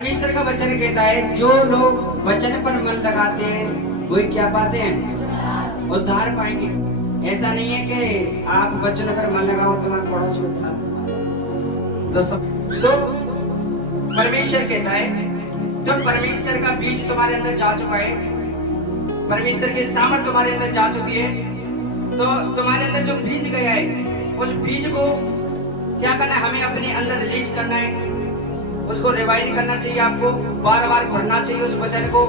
परमेश्वर का वचन कहता है जो लोग वचन पर मन लगाते हैं वही क्या पाते हैं, उद्धार पाएंगे। ऐसा नहीं है कि आप वचन पर मन लगाओ तुम्हारा पड़ोसी उद्धार। तो परमेश्वर कहता है जब परमेश्वर का बीज तुम्हारे अंदर जा चुका है, परमेश्वर की सामर्थ तुम्हारे अंदर जा चुकी है, तो तुम्हारे अंदर जो बीज गया है उस बीज को क्या करना है, हमें अपने अंदर रिलीज करना है, उसको रिवाइंड करना चाहिए। आपको बार बार पढ़ना चाहिए उस वचन को।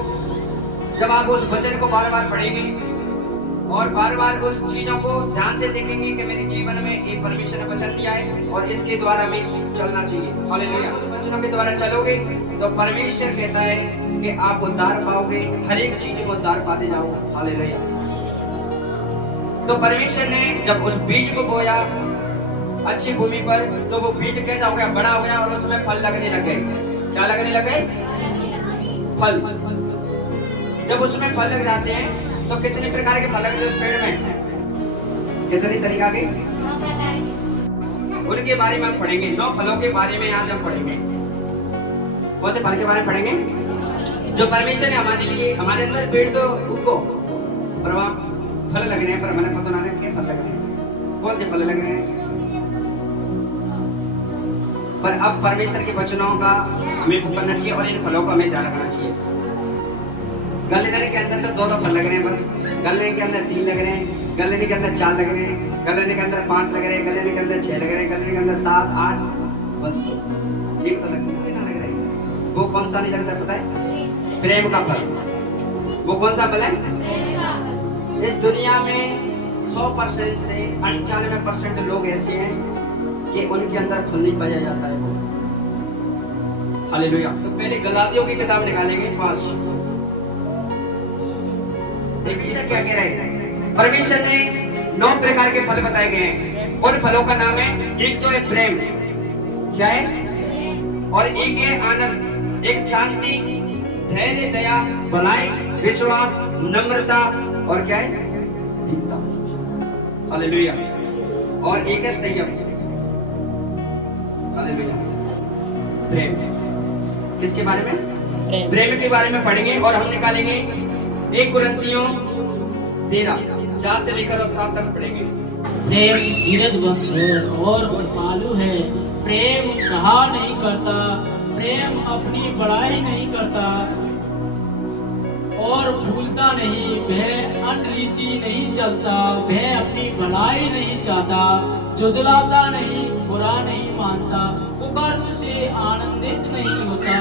जब आप उस वचन को बार बार पढ़ेंगे और बार बार उस चीजों को ध्यान से देखेंगे कि मेरे जीवन में एक परमेश्वर ने वचन दिया है और इसके द्वारा हमें चलना चाहिए। हालेलुया। उस वचनों के द्वारा चलोगे तो परमेश्वर कहता है कि आप उद्धार पाओगे, हर एक चीज को उद्धार पाते जाओगे। हालेलुया। तो परमेश्वर ने जब उस बीज को बोया अच्छी भूमि पर, तो वो बीज कैसा हो गया, बड़ा हो गया और उसमें फल लगने लग गए। क्या लगने लग गए? फल। जब उसमें फल लग जाते हैं तो कितने प्रकार के फल लगते हैं उस पेड़ में? कितने तरीका के? उनके बारे में हम पढ़ेंगे। 9 फलों के बारे में आज हम पढ़ेंगे। कौन से फल के बारे में पढ़ेंगे? जो परमेश्वर ने हमारे लिए, हमारे अंदर पेड़ तो उनको पर वहाँ फल लग रहे हैं, पर मैंने पता नहीं क्या फल लग रहे हैं, कौन से फल लग रहे हैं। पर अब परमेश्वर के वचनों का हमें करना चाहिए और इन फलों को हमें ध्यान रखना चाहिए। गलने के अंदर तो 2 फल लग रहे हैं बस, गलने के अंदर 3 लग रहे हैं, गलने के अंदर 4 लग रहे हैं, गलने के अंदर 5 लग रहे हैं, गलने के अंदर 6 लग रहे हैं, गलने के अंदर 7 8 बस एक तो लग रहा है। वो कौन सा नहीं लगता पता है? प्रेम का फल। वो कौन सा फल है? इस दुनिया में 100% से 99% लोग ऐसे हैं कि उनके अंदर फल नहीं पाया जाता है। वो हालेलुया। तो पहले गलातियों की किताब निकालेंगे 5। देखिए क्या कह रहे हैं। परमेश्वर ने 9 प्रकार के फल बताए गए हैं। उन फलों का नाम है, एक तो है प्रेम, क्या है, और एक है आनंद, एक शांति, धैर्य, दया, भलाई, विश्वास, नम्रता और क्या है, दीनता। हालेलुया। और एक है संयम। हालेलुया। प्रेम। किसके बारे में? प्रेम के बारे में पढ़ेंगे और हम निकालेंगे 1 कुरिन्थियों 13 4 से लेकर 7 तक पढ़ेंगे। प्रेम धीरजवंत है और कृपालु है, प्रेम कहा नहीं करता, प्रेम अपनी बड़ाई नहीं करता और भूलता नहीं, वह अनरीति नहीं चलता, वह अपनी भलाई नहीं चाहता, जुझलाता नहीं, बुरा नहीं मानता, कुकर्म से आनंदित नहीं होता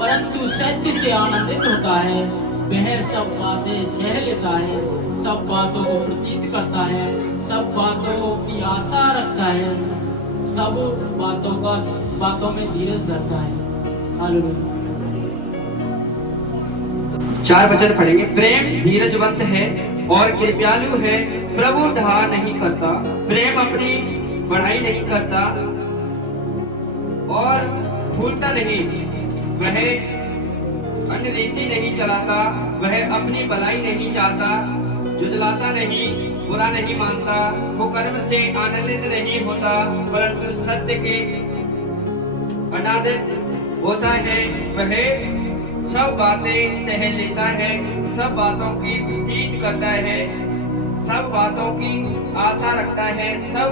परंतु सत्य से आनंदित होता है, वह सब बातें सह लेता है, सब बातों को प्रतीत करता है, सब बातों की आशा रखता है, सब बातों में धीरज धरता है। हालेलुया। 4 वचन पढ़ेंगे। प्रेम धीरजवंत है और कृपालु है, प्रभु ढहा नहीं करता, प्रेम अपनी बढ़ाई नहीं करता और भूलता नहीं, वह अनरीति नहीं चलाता, वह अपनी भलाई नहीं चाहता, जुझलाता नहीं, बुरा नहीं मानता, कुकर्म से आनंदित नहीं होता परंतु सत्य के आनंदित होता है, वह सब बातें सह लेता है, सब बातों की प्रतीत करता है, सब बातों की आशा रखता है, सब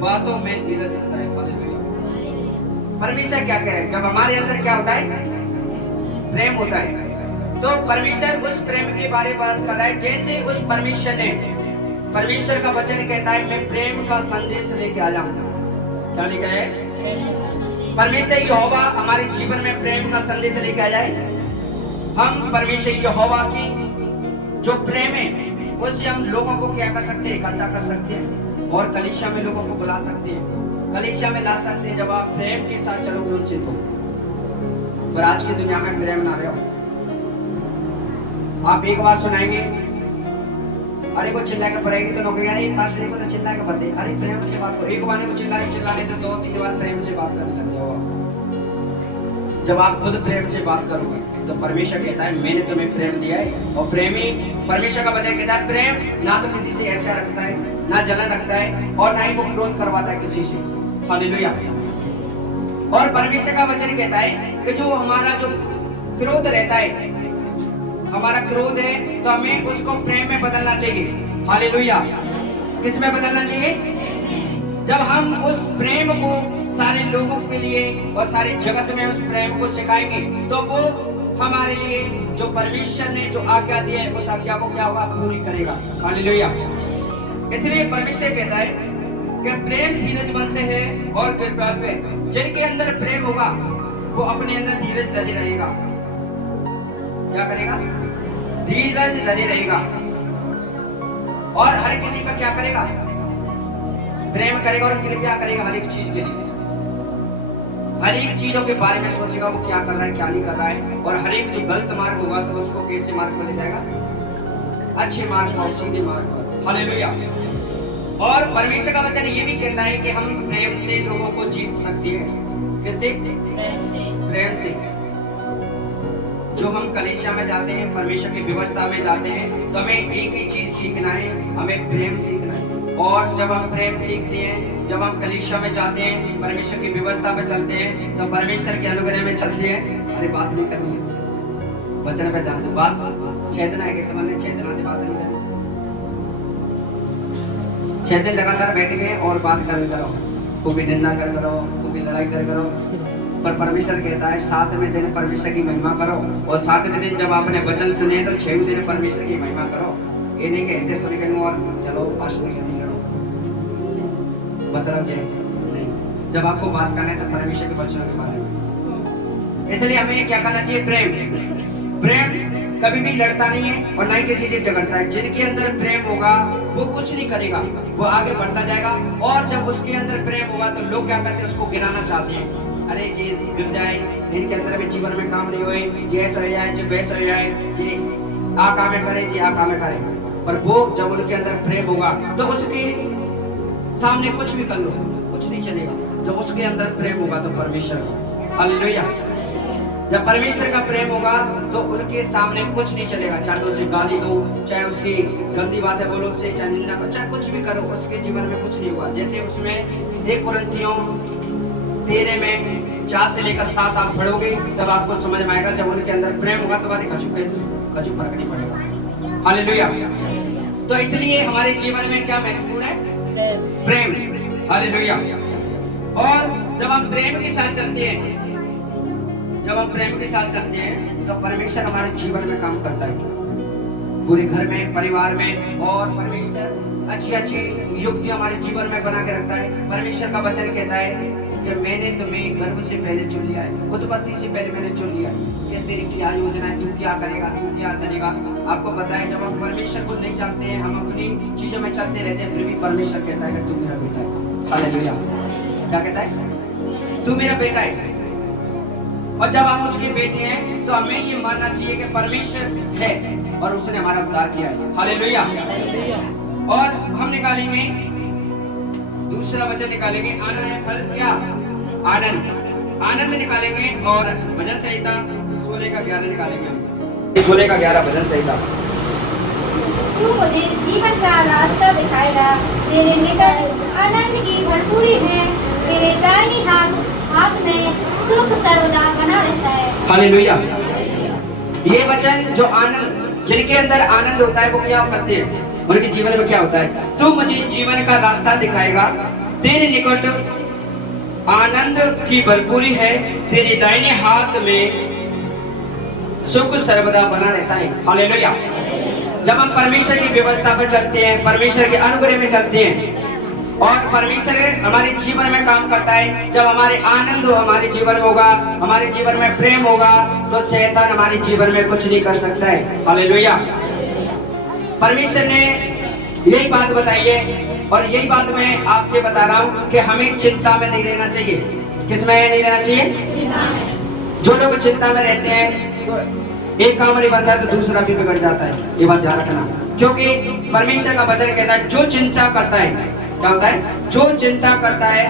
बातों में धीरज रखता है। परमेश्वर क्या कह रहे हैं? जब हमारे अंदर क्या होता है? प्रेम होता है। तो परमेश्वर उस प्रेम के बारे में बात कर रहा है जैसे उस परमेश्वर ने, परमेश्वर का वचन कहता है मैं प्रेम का संदेश लेके आया हूँ। क्या लेके आया है? परमेश्वर यहोवा हमारे जीवन में प्रेम का संदेश लेके आ जाए। हम परमेश्वर यहोवा की जो प्रेम है उससे हम लोगों को क्या कर सकते हैं? इकट्ठा कर सकते हैं और कलीसिया में लोगों को बुला सकते हैं, कलीसिया में ला सकते हैं जब आप प्रेम के साथ चलोगे उनसे। तो पर आज की दुनिया में प्रेम ना रहे हो। आप एक बात सुनाएंगे, अरे वो चिल्ला के पढ़ेगी तो लोग यार एक खास को तो चिल्ला के पढ़ते, अरे प्रेम से बात करो। एक बार वो चिल्लाने तो 2-3 बार प्रेम से बात करने लग जाओ। जब आप खुद प्रेम से बात करोगे तो परमेश्वर कहता है मैंने तुम्हें प्रेम दिया है। और प्रेमी, परमेश्वर का वचन कहता है प्रेम ना तो किसी से ऐसा रखता है, ना जलन रखता है और ना ही वो क्रोध करवाता है किसी से। हालेलुया। और परमेश्वर का वचन कहता है कि जो हमारा जो क्रोध रहता है, हमारा क्रोध है, तो हमें उसको प्रेम में बदलना चाहिए। हालेलुया। किस में बदलना चाहिए? जब हम उस प्रेम को सारे लोगों के लिए और सारे जगत में उस प्रेम को सिखाएंगे, तो वो हमारे लिए जो परमेश्वर ने जो आज्ञा दी है उस आज्ञा को क्या होगा? पूरी करेगा। हालेलुया। इसलिए परमेश्वर कहता है कि प्रेम धीरजमंद है और कृपालु है। जिनके अंदर प्रेम होगा वो अपने अंदर धीरज धरे रहेगा। क्या करेगा? धीरज धरे रहेगा। और हर किसी पर क्या करेगा? प्रेम करेगा और कृपया करेगा हर एक चीज के लिए। हर एक चीजों के बारे में सोचेगा वो क्या कर रहा है, क्या नहीं कर रहा है। और हर एक जो गलत मार्ग होगा तो उसको कैसे मार्ग पर ले जाएगा? अच्छे मार्ग और सीधे मार्ग पर। हालेलुया। और परमेश्वर का वचन ये भी कहता है कि हम प्रेम से लोगों को जीत सकते हैं। किससे? प्रेम से। जो हम कलीसिया में जाते हैं, परमेश्वर की व्यवस्था में जाते हैं, तो हमें एक ही चीज सीखना है, हमें प्रेम सीखना है। और जब हम प्रेम सीखते हैं, जब हम कलीसिया में जाते हैं, परमेश्वर की व्यवस्था में चलते हैं, तो परमेश्वर के अनुग्रह में चलते हैं। अरे बात नहीं करनी है, वचन पे ध्यान दो। बात छेदना है कि तुमने छेदना की बात नहीं करनी। 6 दिन लगातार बैठ गए और बात कर करो, कोई निंदा कर करो, कोई लड़ाई कर करो, पर परमेश्वर कहता है 7वें दिन परमेश्वर की महिमा करो। और 7वें दिन जब आपने वचन सुने तो 6वें दिन परमेश्वर की महिमा करो। ये नहीं कहते सुने के और चलो पास्टर के नहीं करो, मतलब नहीं। जब आपको बात करना है तो परमेश्वर के वचनों के बारे में। इसलिए हमें क्या करना चाहिए? प्रेम। प्रेम कभी भी लड़ता नहीं है और ना ही किसी से झगड़ता है। जिनके अंदर प्रेम होगा वो कुछ नहीं करेगा, वो आगे बढ़ता जाएगा। और जब उसके अंदर प्रेम होगा तो लोग क्या करते हैं? उसको गिराना चाहते हैं। अरे जी गिर जाए, इनके अंदर भी जीवन में काम नहीं हुए, जी ऐसा हो जाए, जी वैसा हो जाए, जी आ काम करे, जी आ काम करे। पर वो जब उनके अंदर प्रेम होगा तो उसके सामने कुछ भी कर लो, कुछ नहीं चलेगा। जब उसके अंदर प्रेम होगा तो परमेश्वर। हालेलुया। जब परमेश्वर का प्रेम होगा तो उनके सामने कुछ नहीं चलेगा। चाहे तो उसे गाली दो, चाहे उसकी गंदी बातें बोलो, उससे चाहे निंदा करो, चाहे कुछ भी करो, उसके जीवन में कुछ नहीं होगा। जैसे उसमें 1 कुरिन्थियों 13 में 4 से लेकर 7 आप पढ़ोगे तब आपको समझ में आएगा। जब उनके अंदर प्रेम होगा तो बातें कछु फर्क नहीं पड़ेगा। हालेलुया। तो इसलिए हमारे जीवन में क्या महत्वपूर्ण है? प्रेम। हालेलुया। और जब हम प्रेम के साथ चलते हैं, जब हम प्रेम के साथ चलते हैं तो परमेश्वर हमारे जीवन में काम करता है, पूरे घर में, परिवार में। और परमेश्वर अच्छी अच्छी युक्ति हमारे जीवन में बना के रखता है। परमेश्वर का वचन कहता है कि मैंने तुम्हें गर्भ से पहले चुन लिया है, उत्पत्ति से पहले मैंने चुन लिया है। ये तेरी क्या योजना है, तू क्या करेगा, तू क्या करेगा। आपको पता है जब हम परमेश्वर को नहीं जानते हैं, हम अपनी चीजों में चलते रहते हैं, फिर भी परमेश्वर कहता है कि तू मेरा बेटा है। हालेलुया। क्या कहता है? तू मेरा बेटा है। और जब हम उसके बेटे हैं तो हमें ये मानना चाहिए कि परमेश्वर है और उसने हमारा उद्धार किया है। हालेलुया। और हम निकालेंगे दूसरा वचन निकालेंगे, आना है फल क्या? आनंद। आनंद निकालेंगे। और भजन संहिता 16 का 11 निकालेंगे। 16 का 11 भजन संहिता। तू मुझे जीवन का रास्ता दिखाएगा, तेरे निकट आनंद की भरपूरी है, तेरे दाहिनी हाथ में सुख सर्वदा बना रहता है। हालेलुया। ये वचन जो आनंद, जिनके अंदर आनंद होता है वो क्या करते हैं? उनके जीवन में क्या होता है? तू मुझे जीवन का रास्ता दिखाएगा, तेरे निकट आनंद की भरपूरी है, तेरे दाहिने हाथ में सुख सर्वदा बना रहता है। हालेलुया। जब हम परमेश्वर की व्यवस्था पर चलते हैं, परमेश्वर के अनुग्रह में चलते हैं और परमेश्वर हमारे जीवन में काम करता है, जब हमारे आनंद हमारे जीवन में होगा, हमारे जीवन में प्रेम होगा, तो शैतान हमारे जीवन में कुछ नहीं कर सकता है। हालेलुया। परमेश्वर ने यही बात बताई है और यही बात मैं आपसे बता रहा हूँ कि हमें चिंता में नहीं रहना चाहिए। किसमें नहीं रहना चाहिए? जो लोग चिंता में रहते हैं तो एक काम नहीं बनता तो दूसरा भी बिगड़ जाता है। ये बात ध्यान रखना, क्योंकि परमेश्वर का वचन कहता है जो चिंता करता है, क्या होता है? जो चिंता करता है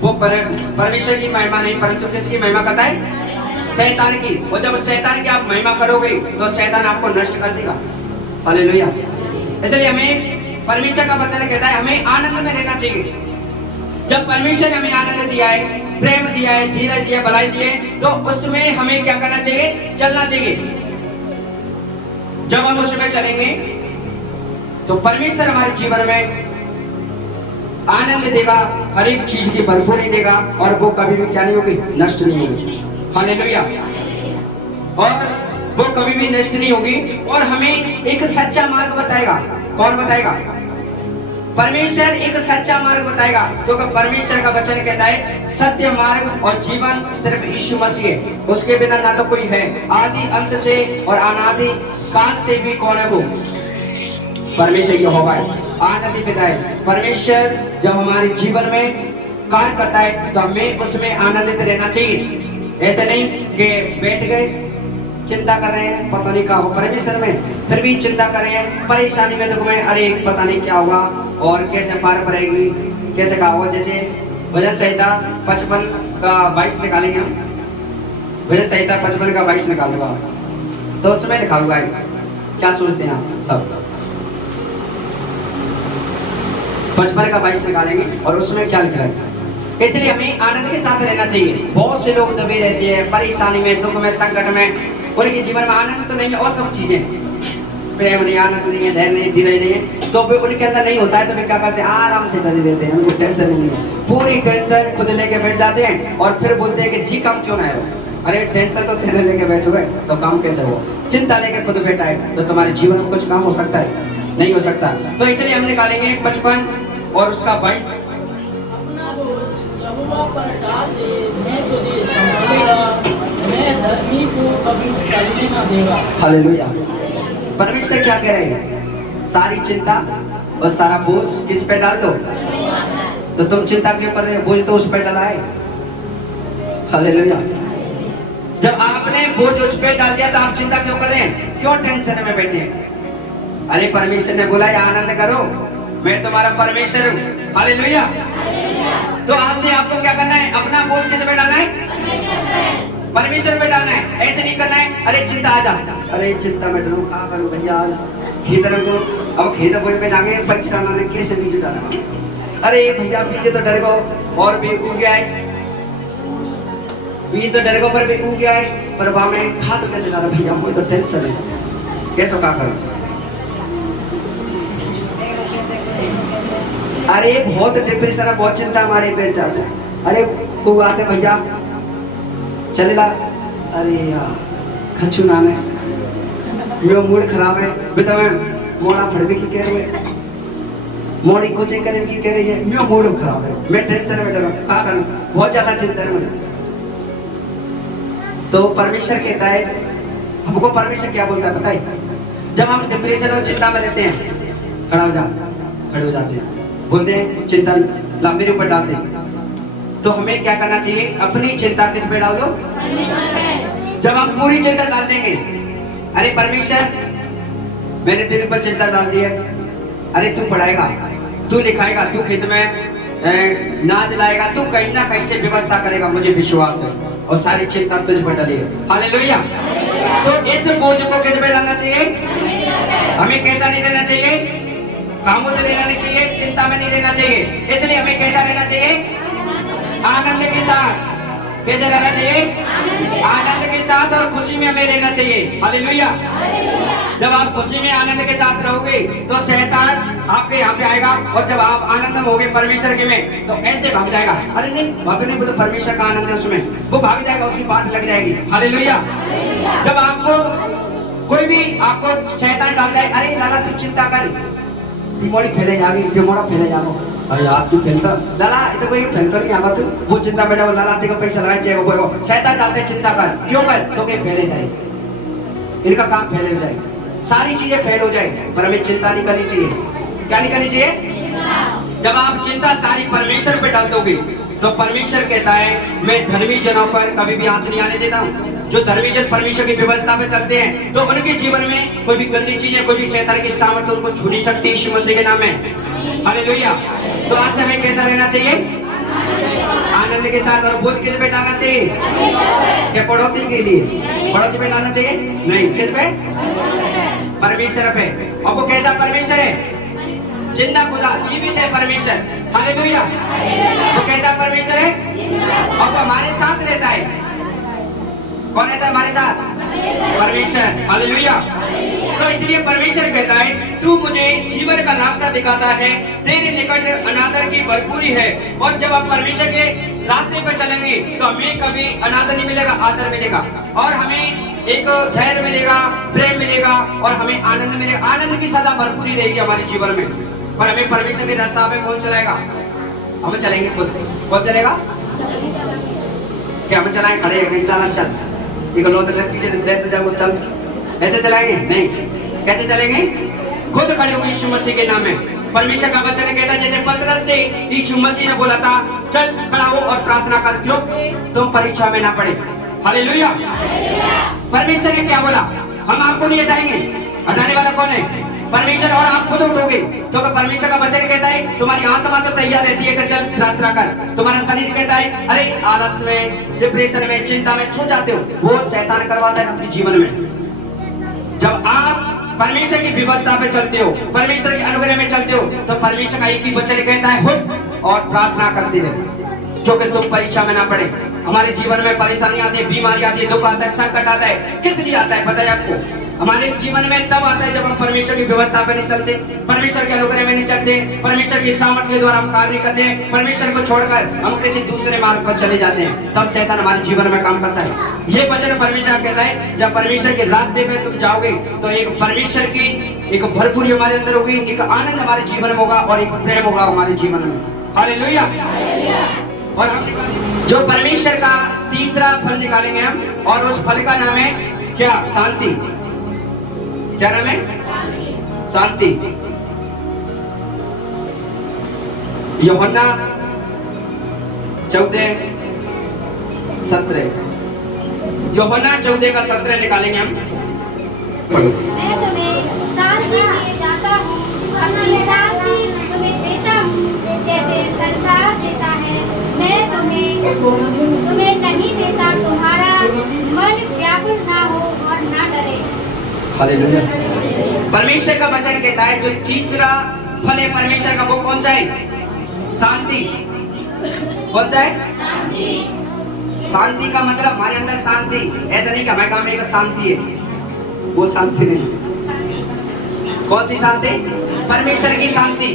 वो परमेश्वर की महिमा नहीं परंतु किसकी महिमा करता है? शैतान की। और जब शैतान की आप महिमा करोगे तो शैतान आपको नष्ट कर देगा। हालेलुया। इसलिए हमें परमेश्वर का वचन कहता है हमें आनंद में रहना चाहिए। जब परमेश्वर ने हमें आनंद दिया है प्रेम दिया है, धीरज दिया, भलाई दी है, तो उसमें हमें क्या करना चाहिए? चलना चाहिए। जब हम उसमें चलेंगे तो परमेश्वर हमारे जीवन में आनंद देगा, हर एक चीज की भरपूरी देगा, और वो कभी भी क्या नहीं होगी? नष्ट नहीं होगी। हालेलुया। और वो कभी भी नष्ट नहीं होगी, और हमें एक सच्चा मार्ग बताएगा। कौन बताएगा? परमेश्वर एक सच्चा मार्ग बताएगा, क्योंकि परमेश्वर का वचन कहता है सत्य मार्ग और जीवन सिर्फ यीशु मसीह है, उसके बिना ना तो कोई है। आदि अंत से और अनादि काल से भी कौन है? वो परमेश्वर यहोवा है, आनंद पिता है। परमेश्वर जब हमारे जीवन में कार्य करता है तो हमें उसमें आनंदित रहना चाहिए। ऐसे नहीं कि बैठ गए चिंता कर रहे हैं, पता नहीं क्या हो परमेश्वर में, फिर भी चिंता कर रहे हैं, परेशानी में दुख में, अरे पता नहीं क्या होगा और कैसे पार पड़ेगी, कैसे क्या होगा। जैसे भजन संहिता 55 का 22 निकालेंगे हम, भजन संहिता 55 का 22 निकाल दूंगा, तो उसमें लिखा हुआ है, क्या सोचते हैं आप सब? 55 का 22 निकालेंगे और उसमें क्या लिखा है? इसलिए हमें आनंद के साथ रहना चाहिए। बहुत से लोग दबे रहते हैं परेशानी में, दुख में, संकट में, उनके जीवन में आनंद तो नहीं है और सब चीजें, प्रेम नहीं, आनंद नहीं है, धैर्य नहीं, धीरज नहीं है, तो फिर उनके अंदर नहीं होता है। तो वे क्या करते हैं? आराम से कर देते हैं, उनको टेंशन नहीं है, पूरी टेंशन खुद लेके बैठ जाते हैं और फिर बोलते हैं कि जी काम क्यों ना है। अरे टेंशन तो तेरे लेके बैठे हुए तो काम कैसे हो? चिंता लेके खुद बैठा है तो तुम्हारे जीवन में कुछ काम हो सकता है? नहीं हो सकता। तो इसलिए हम निकालेंगे 55 और उसका 22। अपना बोझ यहोवा पर डाल दे, मैं तुझे संभालूंगा, मैं धर्मी को कभी चलने न देगा। हालेलुया। परमेश्वर क्या कह रहे हैं? सारी चिंता और सारा बोझ किस पे डाल दो। तो तुम चिंता क्यों कर रहे हो? बोझ तो उस पे डाला है। हालेलुया। जब आपने बोझ उस पे डाल दिया तो आप चिंता क्यों कर रहे हैं? क्यों टेंशन में बैठे हैं? अरे परमेश्वर ने बोला आनंद करो, मैं तुम्हारा परमेश्वर हूँ। हालेलुया। तो आज से आपको क्या करना है? अपना बोझ किस पे डालना है? परमेश्वर पे डालना है। ऐसे नहीं करना है अरे चिंता आ जा, अरे चिंता में डरो, क्या करूं भैया, आज खेत को, अब खेत बोए पे जाके परीक्षा लाने कैसे बीज डाला, अरे भैया बीज तो डर गो और भी उग गया है, बीज तो डर गो पर भी उग गया है, पर वहां में खा तो कैसे डाला भैया, कोई तो टेंशन है, कैसे क्या करूं? अरे बहुत डिप्रेशन है, बहुत चिंता हमारे पे जाते हैं। अरे को आते भैया चलेगा, अरे यार खच्चू नाम है, मेरा मूड खराब है, बेटा मैं मोड़ा फड़वे की कह रही है, मोड़ी कोचिंग करने की कह रही है, मेरा मूड खराब है, मैं टेंशन में बैठा हूं, क्या करूं? बहुत ज्यादा चिंता है मुझे। तो परमेश्वर कहता है, हमको परमेश्वर क्या बोलता है पता है? जब हम डिप्रेशन और चिंता में रहते हैं, खड़े हो जाते हैं, बोलते हैं चिंता ला मेरे ऊपर डालते हैं, तो हमें क्या करना चाहिए? अपनी चिंता किस पे डाल दो? जब हम पूरी चिंता डाल देंगे, अरे परमेश्वर मैंने तेरे पर चिंता डाल दी है, अरे तू पढ़ाएगा, तू लिखाएगा, तू खेत में नाच लाएगा, तू कहीं ना कहीं से व्यवस्था करेगा, मुझे विश्वास है, और सारी चिंता तुझ पर डाली है। हालेलुया। तो इस बोझ को किस पे डालना चाहिए? हमें कैसा नहीं रहना चाहिए? कामों से लेना नहीं चाहिए, चिंता में नहीं रहना चाहिए। इसलिए हमें कैसा रहना चाहिए? आनंद के साथ। कैसे रहना चाहिए? आनंद के साथ और खुशी में हमें रहना चाहिए। हालेलुया। जब आप खुशी में आनंद के साथ रहोगे तो शैतान आपके यहाँ पे आएगा, और जब आप आनंद में होगे परमेश्वर के में तो ऐसे भाग जाएगा। अरे नहीं भागने को तो परमेश्वर का आनंद है, उसमें वो भाग जाएगा, उसकी बात लग जाएगी। हालेलुया। जब आपको कोई भी आपको शैतान डालता है, अरे लाला तू चिंता कर, बीमारी फैले जाएगी, बीमारा फैले जाओ, अरे आप तू फैलता लाला, ये तो कोई फैलता नहीं आवा, तू वो चिंता में जाओ, लाला देखो पैसा लगाए चाहिए, वो शैतान डालते चिंता कर, क्यों कर? तो कहीं फैले जाए, इनका काम फैले हो जाए, सारी चीजें फेल हो जाए, पर हमें चिंता नहीं करनी चाहिए। क्या नहीं करनी चाहिए? जब आप चिंता सारी परमेश्वर पे डाल दोगे तो परमेश्वर कहता है मैं धर्मी जनों पर कभी भी आंच नहीं आने देता हूँ। जो धर्मी जन परमेश्वर की व्यवस्था पे चलते हैं तो उनके जीवन में कोई भी गंदी चीजें, कोई भी शैतान की सामर्थ्य उनको छू नहीं सकती, यीशु मसीह के नाम में। हालेलुया। तो आज से हमें कैसा रहना चाहिए? आनंद के साथ। और बोझ किस पे डालना चाहिए? क्या पड़ोसी के लिए? पड़ोसी पे डालना चाहिए? नहीं, किस पे? परमेश्वर पे। और वो कैसा परमेश्वर है? जिंदा खुदा, जीवित है परमेश्वर। हालेलुया। वो कैसा परमेश्वर है? और वो हमारे साथ रहता है। कौन रहता है हमारे साथ? परमेश्वर। हालेलुया। तो इसलिए परमेश्वर कहता है तू मुझे जीवन का रास्ता दिखाता है, तेरे निकट अनादर की भरपूरी है। और जब आप परमेश्वर के रास्ते पर चलेंगे तो हमें कभी अनादर नहीं मिलेगा, आदर मिलेगा, और हमें एक धैर्य मिलेगा, प्रेम मिलेगा, और हमें आनंद मिलेगा। आनंद की सदा भरपूरी रहेगी हमारे जीवन में। पर हमें परमेश्वर के रास्ता में कौन चलाएगा? हम चलेंगे खुद। कौन चलेगा? क्या हम चलाएं? खड़े चल, एक लोग चल, ऐसे चलाएंगे? नहीं। कैसे चलेंगे? खुद खड़े होंगे यीशु मसीह के नाम में। परमेश्वर का वचन कहता है जैसे पतरस से यीशु मसीह ने बोला था, चल खड़ा हो और प्रार्थना कर, क्यों तुम परीक्षा में ना पड़े। हालेलुया। परमेश्वर ने क्या बोला? हम आपको नहीं हटाएंगे। हटाने वाला कौन है? परमेश्वर। और आप खुद उठोगे। तो परमेश्वर का वचन कहता है तुम्हारी आत्मा तो तैयार रहती है कि चल प्रार्थना कर। तुम्हारा शरीर कहता है अरे आलस में, डिप्रेशन में, चिंता में सो जाते हो। वो शैतान करवाता है अपने जीवन में। जब आप परमेश्वर की व्यवस्था पे चलते हो, परमेश्वर के अनुग्रह में चलते हो, तो परमेश्वर का एक ही वचन कहता है उठ और प्रार्थना करते रहे, क्योंकि तुम परीक्षा में ना पड़े। हमारे जीवन में परेशानी आती है, बीमारी आती है, दुख आता है, संकट आता है। किस लिए आता है पता है आपको? हमारे जीवन में तब आता है जब हम परमेश्वर की व्यवस्था पे नहीं चलते, परमेश्वर के अनुग्रह में नहीं चलते, परमेश्वर की सामर्थ्य के द्वारा हम कार्य नहीं करते, परमेश्वर को छोड़कर हम किसी दूसरे मार्ग पर चले जाते हैं, तब शैतान हमारे जीवन में काम करता है। ये वचन परमेश्वर कहता है जब परमेश्वर के रास्ते पे तुम जाओगे तो एक परमेश्वर की एक भरपूरी हमारे अंदर होगी, एक आनंद हमारे जीवन में होगा, और एक प्रेम होगा हमारे जीवन में। हालेलुया। और हम जो परमेश्वर का तीसरा फल निकालेंगे हम, और उस फल का नाम है क्या? शांति। क्या नाम है? शांति। यूहन्ना 14:17। यूहन्ना 14 का 17 निकालेंगे हम। मैं तुम्हें शांति दिए जाता हूँ, अपनी शांति तुम्हें देता हूँ, जैसे संसार देता है मैं तुम्हें नहीं देता। तुम्हारा मन व्याकुल ना हो और ना डरे। हालेलुया। परमेश्वर का वचन कहता है जो तीसरा फल है परमेश्वर का, वो कौन सा है? शांति। कौन सा है? शांति का मतलब हमारे अंदर शांति। ऐसा नहीं कि हमारे काम में शांति है, वो शांति नहीं। कौन सी शांति? परमेश्वर की शांति,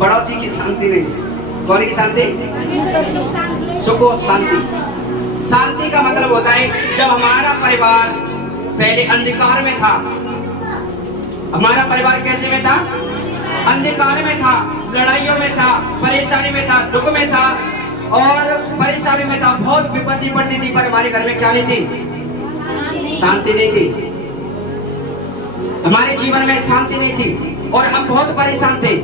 पड़ोसी की शांति नहीं। कौन की शांति? सुख और शांति। शांति का मतलब होता है जब हमारा परिवार पहले अंधकार में था। हमारा परिवार कैसे में था? अंधकार में था, लड़ाइयों में था, परेशानी में था, दुख में था और परेशानी में था, बहुत विपत्ति पड़ती थी, पर हमारे घर में क्या नहीं थी? शांति नहीं थी। हमारे जीवन में शांति नहीं थी और हम बहुत परेशान थे,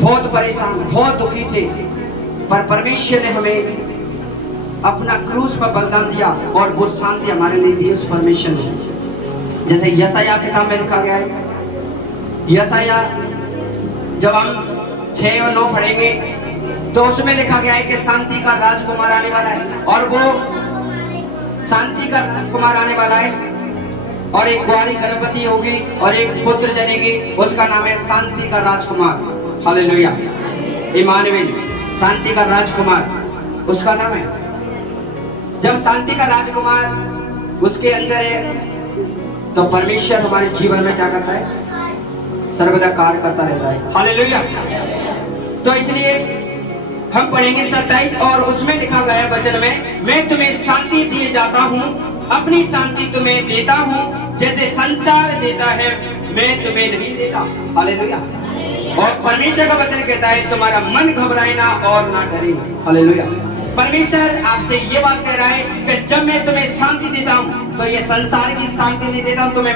बहुत परेशान, बहुत दुखी थे। पर परमेश्वर ने हमें अपना क्रूस पर बलिदान दिया और वो शांति हमारे लिए दी उस परमेश्वर ने। जैसे यशायाह किताब में लिखा गया है, यशायाह जब हम 6 और 9 पढ़ेंगे तो उसमें लिखा गया है कि शांति का राजकुमार आने वाला है, और वो शांति का राजकुमार आने वाला है, और एक कुंवारी गर्भवती होगी और एक पुत्र जनेगी, उसका नाम है शांति का राजकुमार। हालेलुया। इमानुएल, शांति का राजकुमार उसका नाम है। जब शांति का राजकुमार उसके अंदर है तो परमेश्वर हमारे जीवन में क्या करता है? सर्वदा कार्य करता रहता है। हालेलुया। तो इसलिए हम पढ़ेंगे 27 और उसमें लिखा गया वचन में, मैं तुम्हें शांति दिए जाता हूँ, अपनी शांति तुम्हें देता हूँ, जैसे संसार देता है मैं तुम्हें नहीं देता। हालेलुया। और परमेश्वर का वचन कहता है तुम्हारा मन घबराए ना और ना डरे। हालेलुया। परमेश्वर आपसे ये बात कह रहा है कि जब मैं तुम्हें शांति देता हूँ तो ये संसार की शांति नहीं देता हूँ, तुम्हें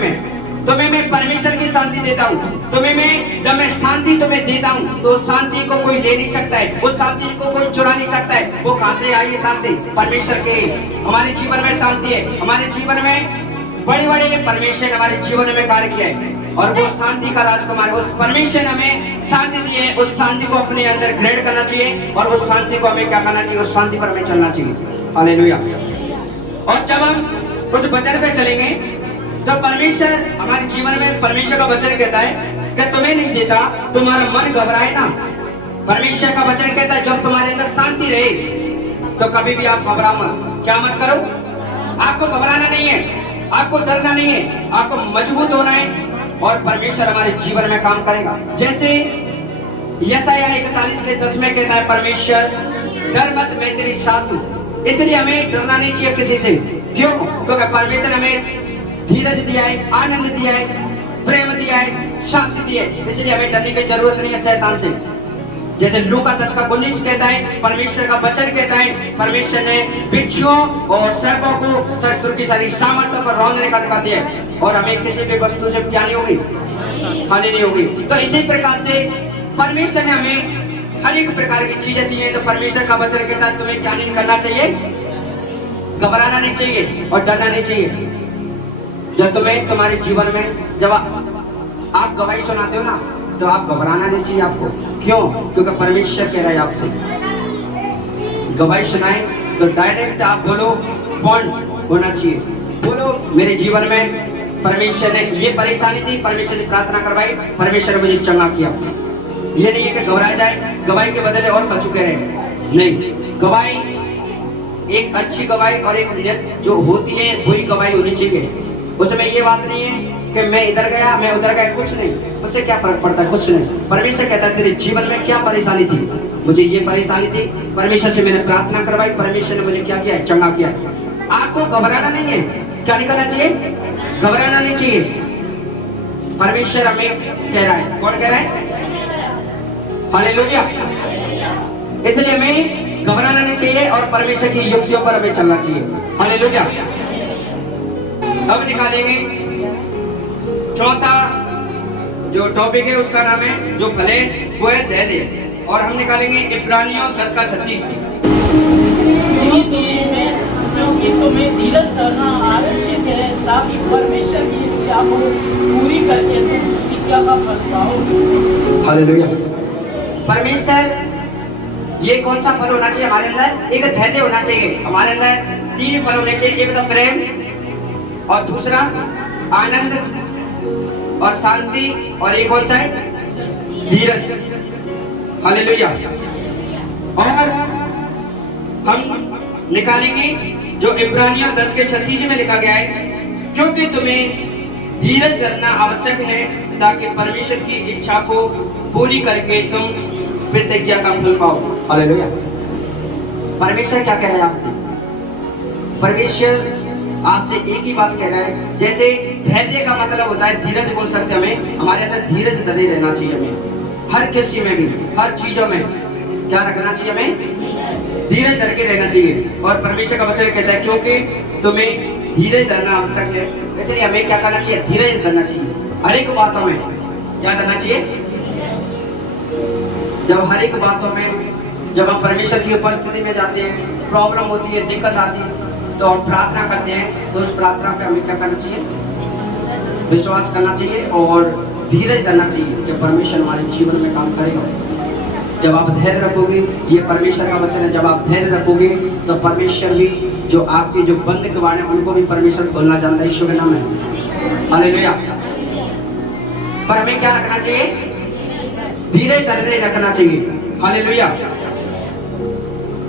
मैं परमेश्वर की शांति देता हूँ। तुम्हें मैं जब मैं शांति तुम्हें देता हूँ तो शांति को कोई ले नहीं सकता है, उस शांति को कोई चुरा नहीं सकता है। वो कहाँ से आई? शांति परमेश्वर के लिए। हमारे जीवन में शांति है, हमारे जीवन में बड़े बड़े परमेश्वर हमारे जीवन में कार्य किया है, और वो शांति का राजकुमार, उस परमेश्वर ने हमें शांति दी है। उस शांति को अपने अंदर ग्रहण करना चाहिए और उस शांति को हमें क्या करना चाहिए? उस शांति पर हमें चलना चाहिए। हालेलुया। और जब हम उस वचन पे चलेंगे तो परमेश्वर हमारे जीवन में, परमेश्वर का वचन कहता है कि तुम्हें नहीं देता, तुम्हारा मन घबराए ना। परमेश्वर का वचन कहता है जब तुम्हारे अंदर शांति रहे तो कभी भी आप घबराओ मत। क्या मत करो? आपको घबराना नहीं है, आपको डरना नहीं है, आपको मजबूत होना है और परमेश्वर हमारे जीवन में काम करेगा। जैसे यशायाह 41:10 में कहता है परमेश्वर डर मत, मैं तेरे साथ हूँ। इसलिए हमें डरना नहीं चाहिए किसी से। क्यों? क्योंकि परमेश्वर हमें धीरज दिया है, आनंद दिया है, प्रेम दिया है, शांति दी है। इसलिए हमें डरने की जरूरत नहीं है शैतान से। जैसे लूका 10:19 कहता है, परमेश्वर का वचन कहता है परमेश्वर ने बिच्छुओं और सर्पों को शस्त्रों की सारी सामर्थ्य पर रौंदने का अधिकार दिया है और हमें किसी भी वस्तु से क्या नहीं होगी, हानि नहीं होगी। तो इसी प्रकार से परमेश्वर ने हमें हर एक प्रकार की चीजें दी है। तो परमेश्वर का वचन कहता है तुम्हें क्या नहीं करना चाहिए, घबराना नहीं चाहिए और डरना नहीं चाहिए। जब तुम्हें तुम्हारे जीवन में जब आप गवाही सुनाते हो ना तो आप घबराना नहीं चाहिए आपको। क्यों? क्योंकि परमेश्वर कह रहा है आपसे गवाही सुनाए तो डायरेक्ट आप बोलो, बॉन्ड होना चाहिए। बोलो मेरे जीवन में परमेश्वर ने ये परेशानी थी, परमेश्वर से प्रार्थना करवाई, परमेश्वर ने मुझे चंगा किया। ये नहीं है कि घबराया जाए, गवाही के बदले और कचुके रहे। नहीं, गवाही एक अच्छी गवाही और एक जो होती है वही गवाही होनी चाहिए। उसमें ये बात नहीं है कि मैं इधर गया मैं उधर गया, कुछ नहीं, उससे क्या फर्क पड़ता है, कुछ नहीं। परमेश्वर कहता है तेरे जीवन में क्या परेशानी थी, मुझे ये परेशानी थी, परमेश्वर से मैंने प्रार्थना करवाई, परमेश्वर ने मुझे क्या किया, चंगा किया। आपको घबराना नहीं है। क्या नहीं करना चाहिए? घबराना नहीं चाहिए। परमेश्वर हमें कह रहा है, कौन कह रहा है? हालेलुया। इसलिए हमें घबराना नहीं चाहिए और परमेश्वर की युक्तियों पर हमें चलना चाहिए। हालेलुया। अब निकालेंगे चौथा जो टॉपिक है उसका नाम है जो फले वो है धैर्य। और हम निकालेंगे इब्रानियों 10:36। क्योंकि तुम्हें धीरज धरना आवश्यक है ताकि परमेश्वर की इच्छा को पूरी करके तुम प्रतिज्ञा का फल पाओ। हालेलुया। परमेश्वर ये कौन सा फल होना चाहिए हमारे अंदर? एक धैर्य होना चाहिए हमारे अंदर। 3 फल होने चाहिए, एक तो प्रेम और दूसरा आनंद और शांति और एक कौन सा है? धीरज। हालेलुया। और हम निकालेंगे जो इब्रानियों 10:36 में लिखा गया है, क्योंकि तुम्हें धीरज धरना आवश्यक है ताकि परमेश्वर की इच्छा को पूरी करके तुम प्रतिज्ञा का फल पाओ। हालेलुया। परमेश्वर क्या कह रहा है आपसे? परमेश्वर आपसे एक ही बात कह रहा है। जैसे धैर्य का मतलब होता है धीरज बोल सकते हैं हमें, हमारे अंदर धीरज धरे रहना चाहिए हमें हर किसी में भी, हर चीजों में क्या रखना चाहिए, हमें धीरज धर के रहना चाहिए। और परमेश्वर का वचन कहता है क्योंकि तुम्हें धीरज धरना आवश्यक है, इसलिए हमें क्या करना चाहिए? धीरज धरना चाहिए हर एक बातों में। क्या करना चाहिए? जब हर एक बातों में जब हम परमेश्वर की उपस्थिति में जाते हैं, प्रॉब्लम होती है, दिक्कत आती है तो हम प्रार्थना करते हैं, तो उस प्रार्थना पे हमें क्या करना चाहिए? विश्वास करना चाहिए और धीरज धरना चाहिए कि परमेश्वर हमारे जीवन में काम करेगा। जब आप धैर्य रखोगे, ये परमेश्वर का वचन है, जब आप धैर्य रखोगे तो परमेश्वर भी जो आपके जो बंद कबाड़ है उनको भी परमेश्वर खोलना जानता है। ईश्वर के नाम है। हालेलुया। पर हमें क्या रखना चाहिए? धीरज धैर्य रखना चाहिए। हालेलुया।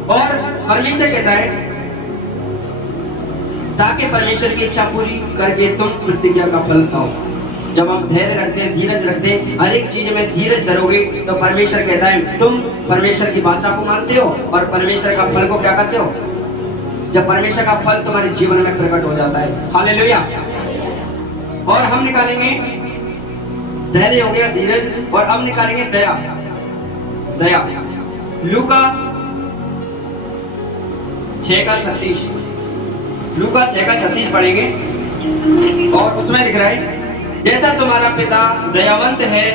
और परमेश्वर कहता है ताकि परमेश्वर की इच्छा पूरी करके तुम प्रतिज्ञा का फल पाओ। जब हम धैर्य रखते हैं, धीरज रखते हैं, हर एक चीज में धीरज धरोगे तो परमेश्वर कहता है तुम परमेश्वर की वाचा को मानते हो और परमेश्वर का फल को क्या करते हो? जब परमेश्वर का फल तुम्हारे जीवन में प्रकट हो जाता है। हालेलुया। और हम निकालेंगे धैर्य हो गया, धीरज, और अब निकालेंगे दया। दया लूका 6:36। लूका 6:36 पढ़ेंगे और उसमें लिख रहा है जैसा तुम्हारा पिता दयावंत है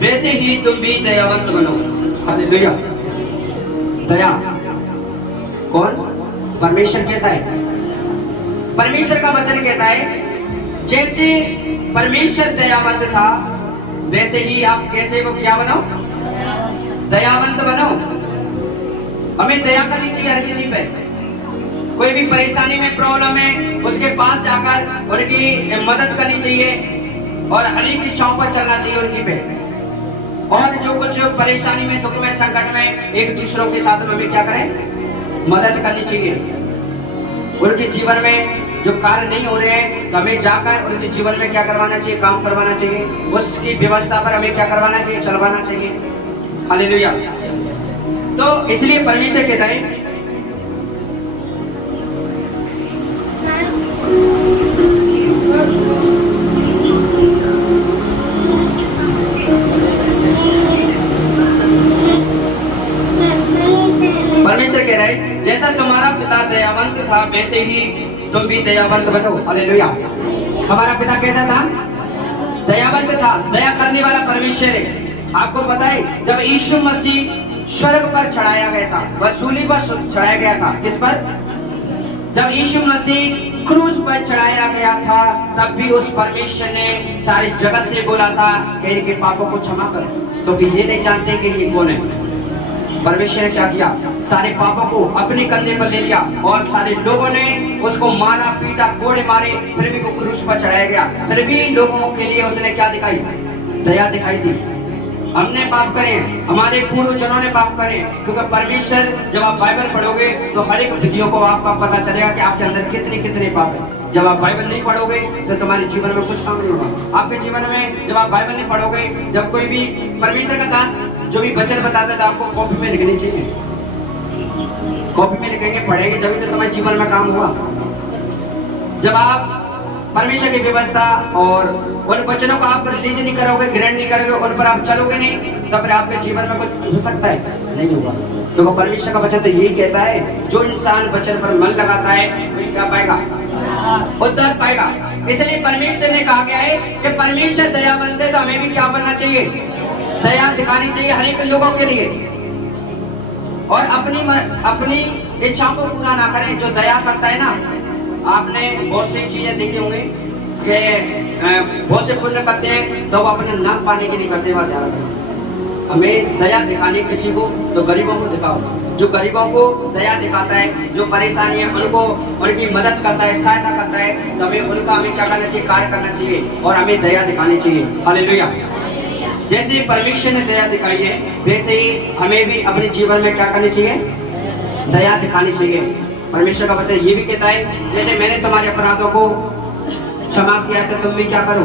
वैसे ही तुम भी दयावंत बनो। हालेलुया। दया कौन? परमेश्वर कैसा है? परमेश्वर का वचन कहता है जैसे परमेश्वर दयावंत था वैसे ही आप कैसे वो क्या बनो? दयावंत बनो। हमें दया करनी चाहिए हर किसी पे। कोई भी परेशानी में, प्रॉब्लम है, उसके पास जाकर उनकी मदद करनी चाहिए, और हरी की इच्छाओं पर चलना चाहिए उनकी पे। और जो कुछ परेशानी में, दुख में, संकट में एक दूसरों के साथ में क्या करें, मदद करनी चाहिए। उनके जीवन में जो कार्य नहीं हो रहे हैं तो हमें जाकर उनके जीवन में क्या करवाना चाहिए, काम करवाना चाहिए। उसकी व्यवस्था पर हमें क्या करवाना चाहिए, चलवाना चाहिए। हालेलुया। तो इसलिए परमेश्वर कहता है परमेश्वर कह रहा है जैसा तुम्हारा पिता दयावंत था वैसे ही तुम भी दयावंत बनो। हालेलुया। हमारा पिता कैसा था, दयावंत था, दया करने वाला परमेश्वर है। आपको पता है जब यीशु मसीह स्वर्ग पर चढ़ाया गया था, वसूली पर चढ़ाया गया था, किस पर, जब यीशु मसीह क्रूस पर चढ़ाया गया था तब भी उस परमेश्वर ने सारी जगत से बोला था कि इनके पापों को क्षमा कर, तो भी ये नहीं जानते कि ये कौन है। परमेश्वर ने क्या किया, सारे पापों को अपने कंधे पर ले लिया और सारे लोगों ने उसको मारा, पीटा, कोड़े मारे, फिर भी वो क्रूस पर चढ़ाया गया। फिर भी लोगों के लिए उसने क्या दिखाई, दया दिखाई थी। हमने पाप करे, हमारे पूर्वजों ने पाप करे, क्योंकि परमेश्वर, जब आप बाइबल पढ़ोगे तो हर एक विधियों को आपका पता चलेगा कि आपके अंदर कितने कितने पाप है। जब आप बाइबल नहीं पढ़ोगे तो तुम्हारे जीवन में कुछ काम नहीं होगा। आपके जीवन में जब आप बाइबल नहीं पढ़ोगे, जब कोई भी परमेश्वर का दास जो भी वचन बताता है तो आपको कॉपी में लिखनी चाहिए। कॉपी में लिखेंगे, पढ़ेंगे, जब तो तुम्हारे जीवन में काम हुआ। जब आप परमेश्वर की व्यवस्था और उन वचनों को आप रिलीज नहीं करोगे, ग्रहण नहीं करोगे, उन पर आप चलोगे नहीं, तो फिर आपके जीवन में कुछ हो सकता है, नहीं होगा। तो परमेश्वर का वचन तो यही कहता है जो इंसान वचन पर मन लगाता है वही क्या पाएगा, उद्धार पाएगा। इसलिए परमेश्वर ने कहा गया है कि परमेश्वर दयावंत है, तो हमें भी क्या बनना चाहिए, दया दिखानी चाहिए हर एक लोगों के लिए। और अपनी इच्छाओं को पूरा ना करें। जो दया करता है ना, आपने बहुत सी चीजें देखी होंगी कि बहुत से पुण्य करते हैं तो वो अपने नाम पाने के लिए करते हैं, ध्यान रखें। हमें दया दिखानी किसी को तो गरीबों को दिखाओ। जो गरीबों को दया दिखाता है, जो परेशानी है उनको, उनकी मदद करता है, सहायता करता है, तो हमें क्या करना चाहिए, कार्य करना चाहिए और हमें दया दिखानी चाहिए। हालेलुया। जैसे परमेश्वर ने दया दिखाई है वैसे ही हमें भी अपने जीवन में क्या करनी चाहिए, दया दिखानी चाहिए। परमेश्वर का वचन ये भी कहता है जैसे मैंने तुम्हारे अपराधों को क्षमा किया तो तुम भी क्या करो,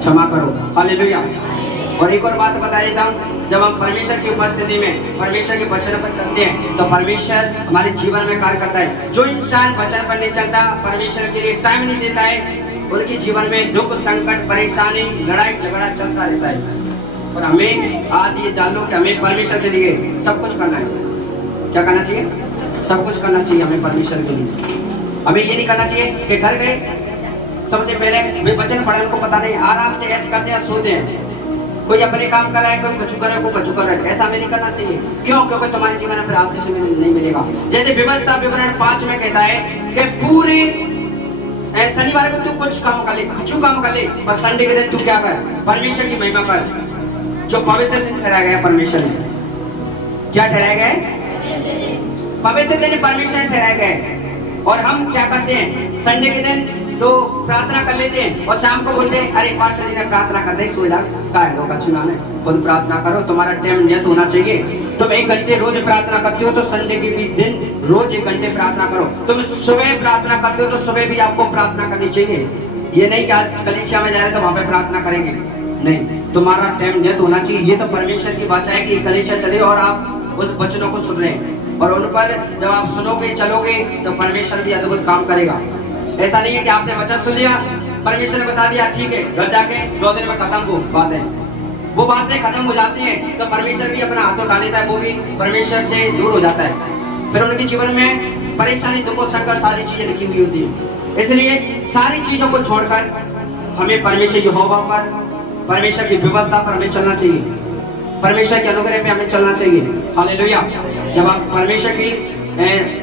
क्षमा करो। हालेलुया। और एक और बात बता देता हूँ, जब हम परमेश्वर की उपस्थिति में परमेश्वर के वचन पर चलते हैं तो परमेश्वर हमारे जीवन में कार्य करता है। जो इंसान वचन पर नहीं चलता, परमेश्वर के लिए टाइम नहीं देता है, उनके जीवन में दुख, संकट, परेशानी, लड़ाई झगड़ा चलता रहता है। और हमें आज ये जान लो कि हमें परमेश्वर के लिए सब कुछ करना है। क्या करना चाहिए, सब कुछ करना चाहिए हमें परमेश्वर के लिए। हमें ये नहीं करना चाहिए कि घर गए सबसे पहले वे वचन पढ़े, उनको पता नहीं, आराम से ऐसे करते हैं, सोते हैं, कोई अपने काम कर रहा है, कोई कछु कर रहा है, कोई कछु कर रहा है। ऐसा हमें नहीं करना चाहिए। क्यों? क्योंकि तुम्हारे जीवन में आशीष नहीं मिलेगा। जैसे व्यवस्था विवरण 5 में कहता है कि पूरे शनिवार को तू कुछ काम कर ले, कछु काम कर ले, पर संडे के दिन तू क्या कर, परमेश्वर की महिमा कर। जो पवित्र दिन ठहराया गया परमेश्वर ने, क्या ठहराया गया है, पवित्र दिन परमेश्वर ने ठहराया गया है। और हम क्या करते हैं, संडे के दिन तो प्रार्थना कर लेते हैं और शाम को बोलते हैं अरे पास्टर जी ने प्रार्थना कर दी, सो जा, काय होगा चुनाव है, खुद प्रार्थना करो, तुम्हारा टाइम नियत होना चाहिए। तुम 1 घंटे रोज प्रार्थना करते हो तो संडे के भी दिन रोज 1 घंटे प्रार्थना करो। तुम सुबह प्रार्थना करते हो तो सुबह भी आपको प्रार्थना करनी चाहिए। ये नहीं कि आज कलीसिया में जा रहे तो वहां पे प्रार्थना करेंगे, नहीं, तुम्हारा टाइम नियत होना चाहिए। ये तो परमेश्वर की बात है कि कलीसिया चले और आप उस वचनों को सुन रहे हैं और उन पर जब आप सुनोगे, चलोगे तो परमेश्वर भी अद्भुत काम करेगा। ऐसा नहीं है कि आपने वचन सुन लिया, परमेश्वर ने बता दिया, ठीक है, घर जाके 2 दिन में खत्म, वो बातें खत्म हो जाती हैं, तो परमेश्वर भी अपना हाथों डाल लेता है, वो भी परमेश्वर से दूर हो जाता है। फिर उनके जीवन में परेशानी, दुख, संकट, सारी चीजें लिखी हुई होती है। इसलिए सारी चीजों को छोड़कर हमें परमेश्वर यहोवा पर, परमेश्वर की व्यवस्था पर हमें चलना चाहिए, परमेश्वर के अनुग्रह में हमें चलना चाहिए। हालेलुया। जब आप परमेश्वर की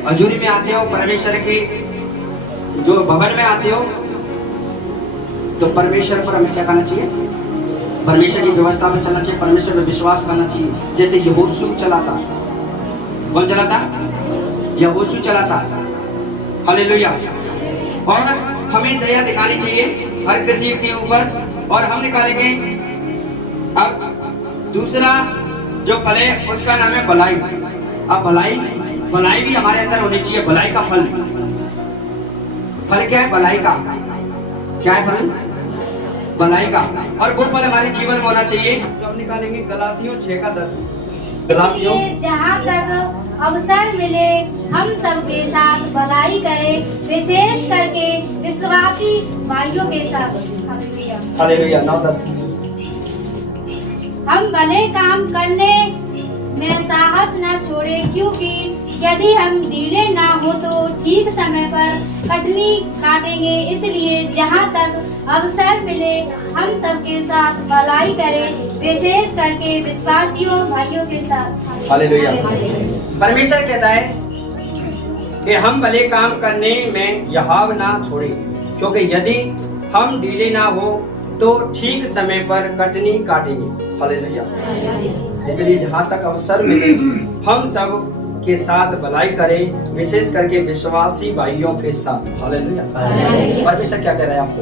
हजूरी में आते हो, परमेश्वर की जो भवन में आते हो, तो परमेश्वर पर हमें क्या करना चाहिए, परमेश्वर की व्यवस्था में चलना चाहिए, परमेश्वर में विश्वास करना चाहिए। जैसे यहोशू चला था, कौन चला था, यहोशू चला था। हालेलुया। और हमें दया दिखानी चाहिए हर किसी के ऊपर और हम निकालेंगे अब दूसरा जो फल है उसका नाम है भलाई। अब भलाई भी हमारे अंदर होनी चाहिए। भलाई का फल क्या है? भलाई का क्या है? फल भलाई का। और वो फल हमारे जीवन में होना चाहिए जो हम निकालेंगे गलातियों 6:10। गलातियों इसलिए जहाँ तक अवसर मिले हम सबके साथ भलाई करें, विशेष करके विश्वासी भाइयों के साथ। हालेलुया। हालेलुया। 9:10। हम भले काम करने में साहस न छोड़े, क्योंकि यदि हम ढीले ना हो तो ठीक समय पर कटनी काटेंगे। इसलिए जहाँ तक अवसर मिले हम सबके साथ भलाई करें, विशेष करके विश्वासियों भाइयों के साथ। हालेलुया। परमेश्वर कहता है कि हम भले काम करने में यहाव ना छोड़े, क्योंकि यदि हम ढीले ना हो तो ठीक समय पर कटनी काटेंगे। हालेलुया। इसलिए जहाँ तक अवसर मिले हम सब के साथ भलाई करें, विशेष करके विश्वासी भाइयों के साथ। हालेलुया। परमेश्वर क्या कह रहा है आपको?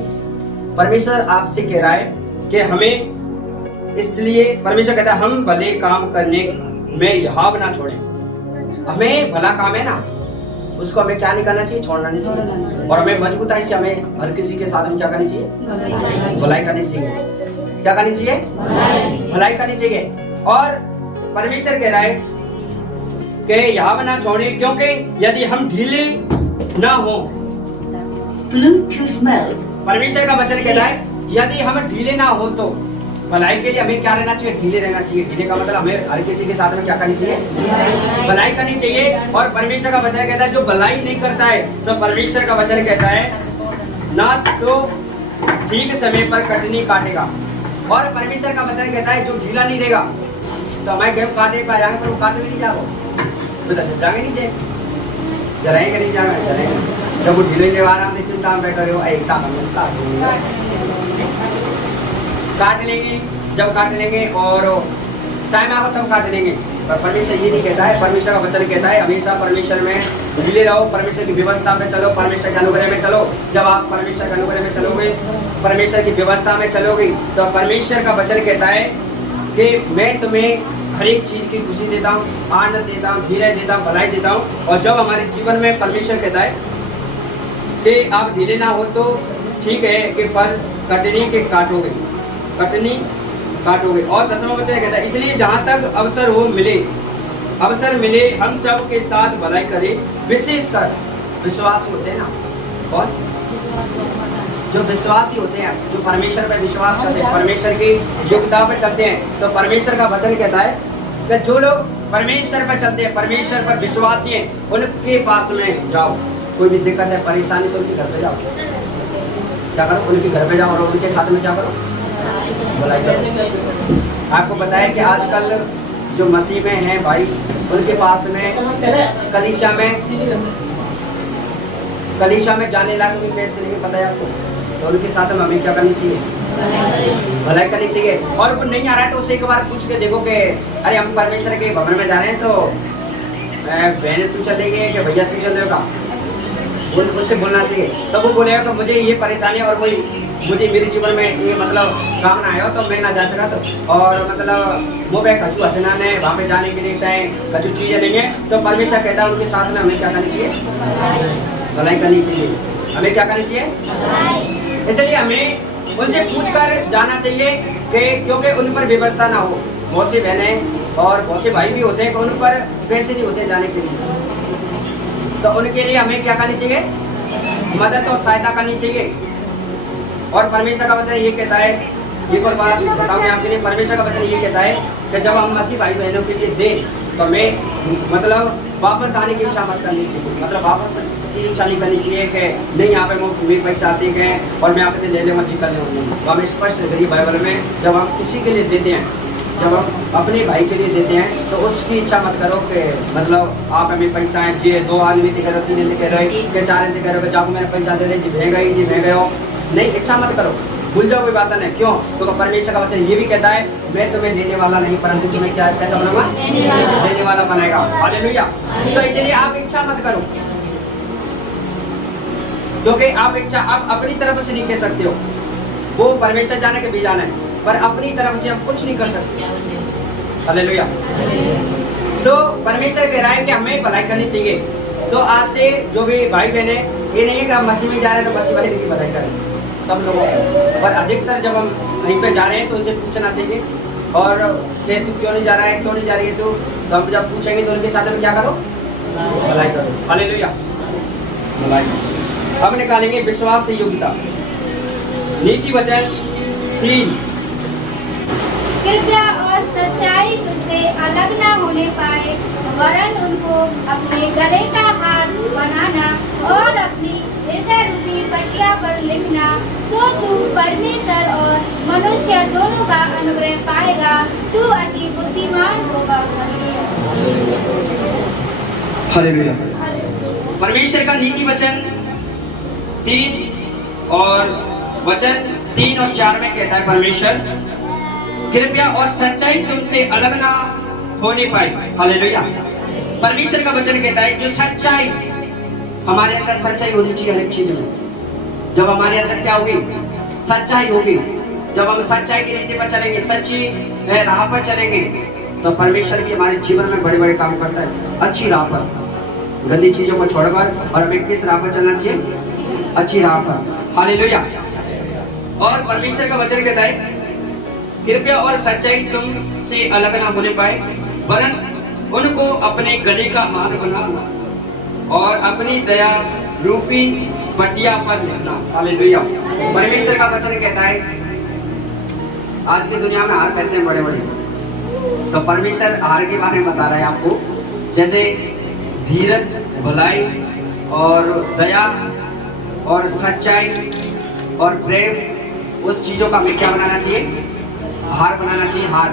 परमेश्वर आपसे कह रहा है कि हमें, इसलिए परमेश्वर कहता है हम भले काम करने में यहाव ना छोड़ें। हमें भला काम है ना, उसको हमें क्या नहीं करना चाहिए? छोड़ना नहीं चाहिए। और हमें मजबूताई से हमें हर किसी के साथ में क्या करनी चाहिए? भलाई करनी चाहिए। क्या करनी चाहिए? भलाई करनी चाहिए। और परमेश्वर कह रहा है कि यहाव ना छोड़े, क्योंकि यदि हम ढीले ना हो, परमेश्वर का वचन कहता है यदि हम ढीले ना हो तो भलाई के लिए हमें क्या रहना चाहिए? ढीले रहना चाहिए। ढीले का मतलब हमें हर किसी के साथ में क्या करनी चाहिए? भलाई करनी चाहिए। और परमेश्वर का वचन कहता है जो भलाई नहीं करता है तो परमेश्वर का वचन कहता है ना तो ठीक समय पर कटनी काटेगा। और परमेश्वर का वचन कहता है जो ढीला नहीं रहेगा तो हमारे गेहूं काटे पा जाएंगे, पर वो काटे भी नहीं जाओ तो जाएंगे नीचे, जराएंगे नहीं जाएंगे। जब वो ढीले आराम से चिंता में बैठे हो, ऐसा काट लेंगे। जब काट लेंगे और टाइम आएगा तब काट लेंगे। पर परमेश्वर ये नहीं कहता है। परमेश्वर का वचन कहता है हमेशा परमेश्वर में ढीले रहो, परमेश्वर की व्यवस्था में चलो, परमेश्वर के अनुग्रह में चलो। जब आप परमेश्वर के अनुग्रह में चलोगे, परमेश्वर की व्यवस्था में चलोगे, तो परमेश्वर का वचन कहता है कि मैं तुम्हें हर एक चीज की खुशी देता हूँ, आनंद देता हूँ, धीरज देता हूँ, भलाई देता हूँ। और जब हमारे जीवन में परमेश्वर कहता है कि आप ढीले ना हो तो ठीक है कि पर कटनी के काटोगे, कटनी काटोगे। और 10वां वचन कहता है इसलिए जहाँ तक अवसर हो अवसर मिले हम सब के साथ भलाई करें, विशेषकर विश्वासी होते हैं ना, कौन? जो विश्वासी होते हैं, जो परमेश्वर पर विश्वास करते हैं, परमेश्वर की योग्यता पर चलते हैं। तो परमेश्वर का वचन कहता है कि जो लोग परमेश्वर पर चलते हैं, परमेश्वर पर विश्वासी हैं, उनके पास में जाओ। कोई भी दिक्कत है, परेशानी, तो उनके घर पे जाओ। क्या करो? उनके घर पे जाओ और उनके साथ में क्या करो? भलाई करो। आपको पता है कि आजकल जो मसीह में हैं भाई, उनके पास में कलीसिया में जाने लायक भी पैसे नहीं, पता है आपको? तो उनके साथ में हमें क्या करनी चाहिए? भलाई करनी चाहिए। और वो नहीं आ रहा है तो उसे एक बार पूछ के देखो कि अरे हम परमेश्वर के भवन में जा रहे हैं, तो बहन तू चलेगी कि भैया तू चलेगा? उससे बोलना चाहिए। तो वो बोलेगा तो मुझे ये परेशानी है और कोई मुझे मेरे जीवन में ये मतलब काम ना आया तो मैं ना जा सका, तो और मतलब वो पे कचू हटना है, वहाँ पे जाने के लिए चाहे कचू चीज़ें नहीं है, तो परमेश्वर कहता है उनके साथ में हमें क्या करनी चाहिए? भलाई करनी चाहिए। हमें क्या करनी चाहिए? इसलिए हमें उनसे पूछकर जाना चाहिए कि क्योंकि उन पर व्यवस्था ना हो। बहुत सी बहनें और बहुत से भाई भी होते हैं कि उन पर पैसे नहीं होते जाने के लिए, तो उनके लिए हमें क्या करनी चाहिए? मदद और सहायता करनी चाहिए। और परमेश्वर का वचन ये कहता है, एक और बात बताऊँ मैं आपके लिए, परमेश्वर का वचन ये कहता है कि जब हम मसीह भाई बहनों के लिए दें तो हमें मतलब वापस आने की इच्छा मत करनी चाहिए। मतलब वापस की इच्छा नहीं करनी चाहिए कि नहीं यहाँ पे मेरे पैसे आते गए और मैं यहाँ पे ले ले मर्जी कर ले। तो हमें स्पष्ट करिए बाइबल में, जब हम किसी के लिए देते हैं, जब हम अपने भाई के लिए देते हैं तो उसकी इच्छा मत करो कि मतलब आप हमें पैसा है जी 2 आदमी कह रहे हो, 3 कह रहे हो, 4 कह रहे हो, जाओ मेरे पैसा दे दे जी, भेज गए हो। नहीं, इच्छा मत करो, भूल जाओ कोई बात नहीं। क्यों? तो परमेश्वर का वचन ये भी कहता है मैं तुम्हें देने वाला नहीं परंतु तुम्हें क्या कैसा बनाऊंगा? देने वाला बनाएगा। हालेलुया। तो इसलिए आप इच्छा मत करो, क्योंकि आप इच्छा आप अपनी तरफ से नहीं कह सकते हो। वो परमेश्वर जाने के भी जाने, पर अपनी तरफ से हम कुछ नहीं कर सकते। हालेलुया। तो परमेश्वर कह रहा है कि हमें भलाई करनी चाहिए। तो आज से जो भी भाई बहने, ये नहीं है कि हम मसीह में जा रहे हैं तो मसीह भाई की भलाई करें, सब लोगों की, पर अधिकतर जब हम कहीं पे जा रहे हैं तो उनसे पूछना चाहिए। और कि तू क्यों नहीं जा रहा है, क्यों नहीं जा रही है तू, तो हम जब पूछेंगे तो उनके साथ में क्या करो, भलाई करो। हालेलुया। भलाई। अब निकालेंगे विश्वास से योग्यता। नीति वचन 3। कृपया और सच्चाई तुझसे अलग ना होने पाए, वरन उनको अपने गले का हार बनाना और अपनी हृदय रूपी पटिया पर लिखना, तो तू परमेश्वर और मनुष्य दोनों का अनुग्रह पाएगा। तू अति बुद्धिमान होगा। हालेलुया। परमेश्वर का नीति वचन 3 और वचन 3 और 4 में कहता है परमेश्वर, कृपया और सच्चाई तुमसे अलग ना होने पाए। हालेलुया। परमेश्वर का वचन कहता है जो सच्चाई, हमारे अंदर सच्चाई होनी चाहिए हर एक चीज में। जब हमारे अंदर क्या होगी, सच्चाई होगी, जब हम सच्चाई की नीति पर चलेंगे, सच्ची राह पर चलेंगे, तो परमेश्वर भी हमारे जीवन में बड़े बड़े काम करता है। अच्छी राह पर, गंदी चीजों को छोड़कर, और हमें किस राह पर चलना चाहिए, अच्छी राह पर। हालेलुया। और परमेश्वर का वचन कहता है कृपया और सच्चाई तुमसे अलग ना होने पाए, वरन उनको अपने गले का हार बनाना और अपनी दया रूपी पटिया पर लिखना। हालेलुया। परमेश्वर का वचन कहता है, आज की दुनिया में हार पहनते हैं बड़े बड़े, तो परमेश्वर हार के बारे में बता रहा है आपको, जैसे धीरज, भलाई और दया और सच्चाई और प्रेम, उस चीजों का हमें क्या बनाना चाहिए, हार बनाना चाहिए। हार